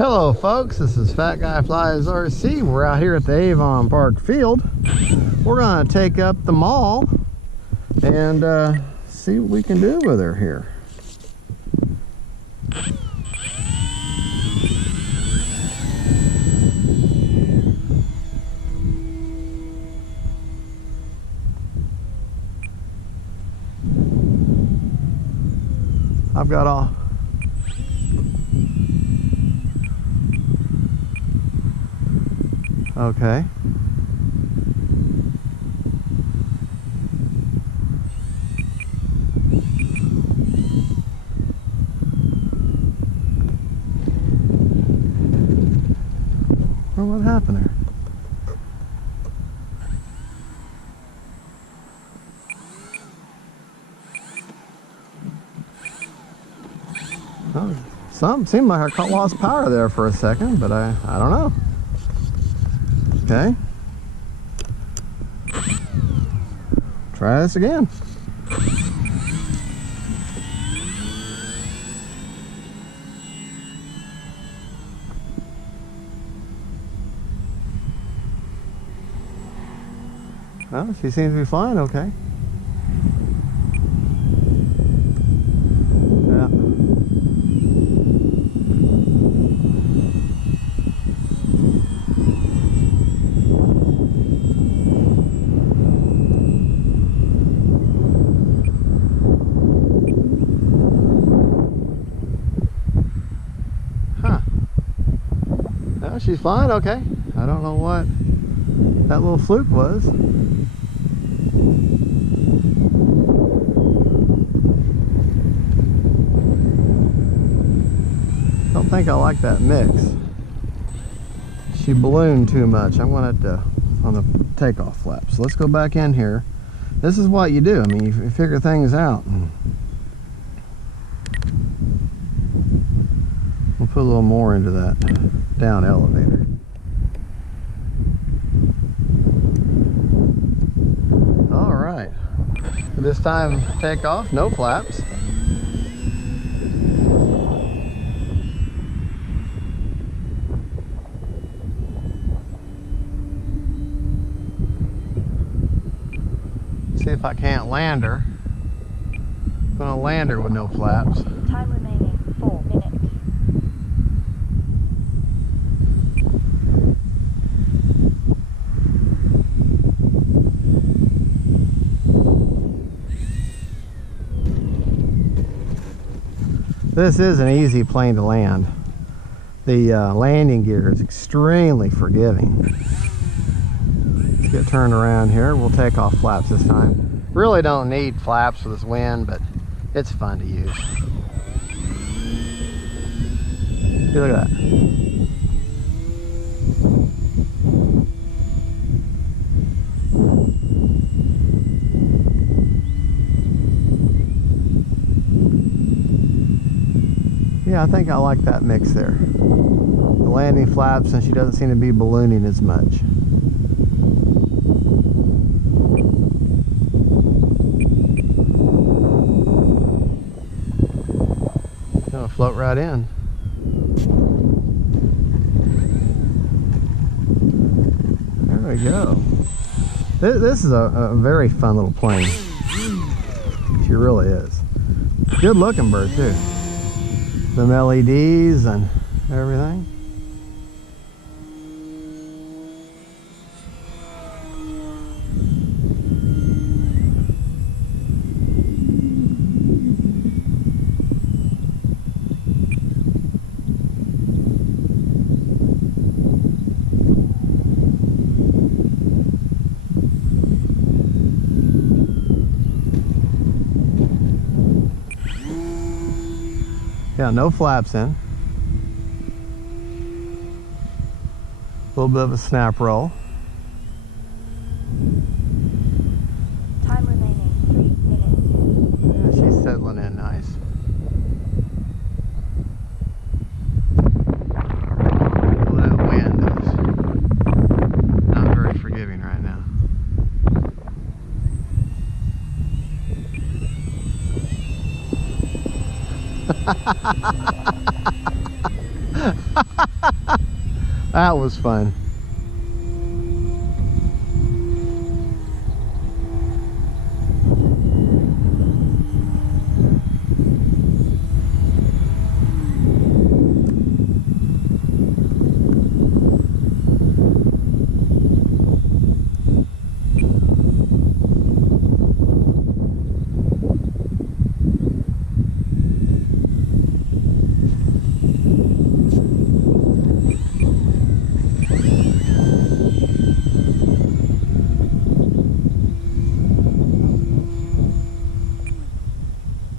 Hello folks, this is Fat Guy Flies RC. We're out here at the Avon Park field. We're going to take up the Maule and see what we can do with her here. I've got all okay. Well, what happened there? Oh, something seemed like I lost power there for a second, but I don't know. Okay. Try this again. Well, she seems to be flying okay. Yeah. She's fine, okay. I don't know what that little fluke was. Don't think I like that mix. She ballooned too much. I want it on the takeoff flap. So let's go back in here. This is what you do. I mean, you figure things out. We'll put a little more into that down elevator. All right. This time, take off, no flaps. See if I can't land her. I'm gonna land her with no flaps. Time remaining 4 minutes. This is an easy plane to land. The landing gear is extremely forgiving. Let's get turned around here. We'll take off flaps this time. Really don't need flaps for this wind, but it's fun to use. See, look at that. Yeah, I think I like that mix there. The landing flaps, and she doesn't seem to be ballooning as much. Gonna float right in. There we go. This is a very fun little plane. She really is. Good looking bird too. Some LEDs and everything. Yeah, no flaps in. A little bit of a snap roll. Time remaining 3 minutes. Yeah, she's settling in nice. Well, that wind is not very forgiving right now. That was fun.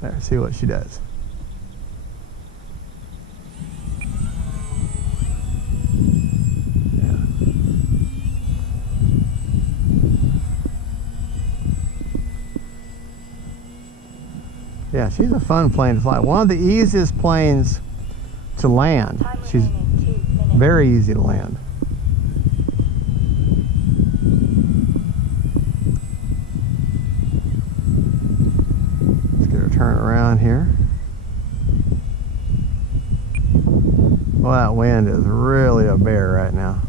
There, see what she does. Yeah. Yeah, she's a fun plane to fly. One of the easiest planes to land. Time She's remaining 2 minutes. very easy to land. Let's get her turn around here. Well, that wind is really a bear right now.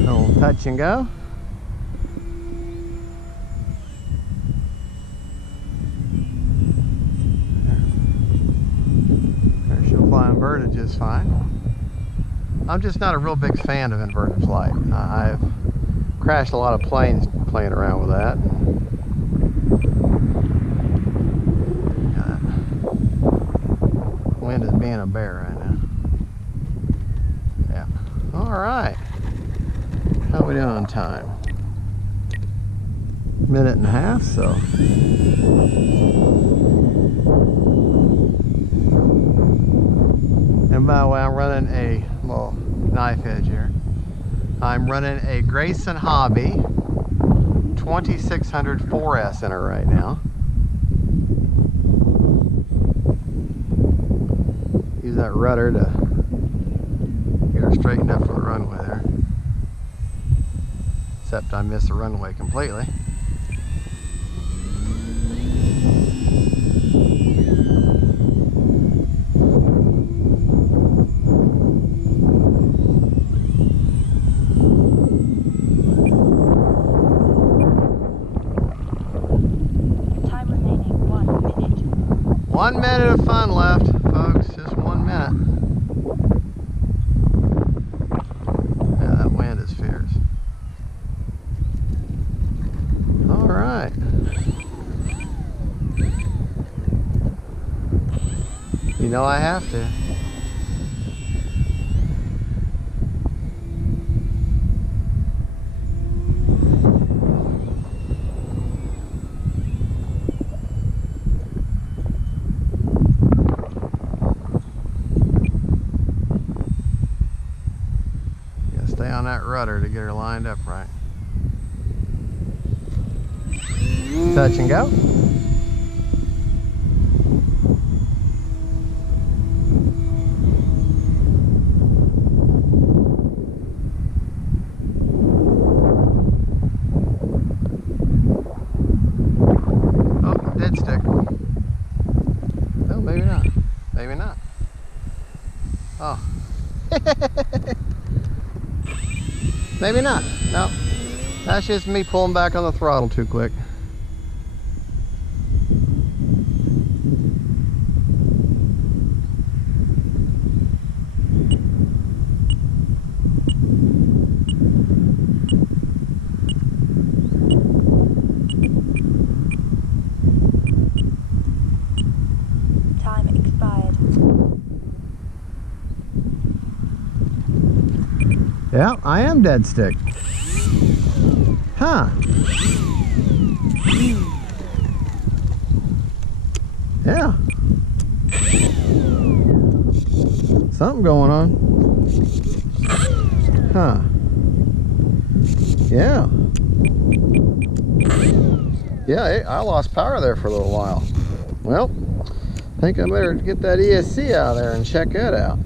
Little touch and go. There, she'll fly inverted just fine. I'm just not a real big fan of inverted flight. I've crashed a lot of planes playing around with that. Wind is being a bear right now. Yeah. All right. How we doing on time? Minute and a half, so. And by the way, I'm running a little knife edge here. I'm running a Grayson Hobby 2600 4S in her right now. Use that rudder to get her straightened up for the runway there. Except I missed the runway completely. Time remaining 1 minute. 1 minute of fun left, folks. Just 1 minute. Yeah, that wind is fierce. All right. You know I have to. Stay on that rudder to get her lined up right. Touch and go. Oh, dead stick. No, maybe not. Maybe not. Oh. Maybe not. No. That's just me pulling back on the throttle too quick. Time expired. Yeah, I am dead stick. Huh. Yeah. Something going on. Huh. Yeah. Yeah, I lost power there for a little while. Well, I think I better get that ESC out of there and check that out.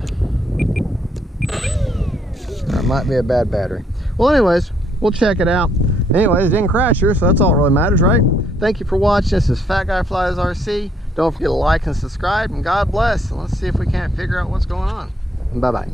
Or it might be a bad battery. Well, anyways, we'll check it out. Anyways, it didn't crash here, so that's all that really matters, right? Thank you for watching. This is Fat Guy Flies RC. Don't forget to like and subscribe, and God bless. And let's see if we can't figure out what's going on. Bye-bye.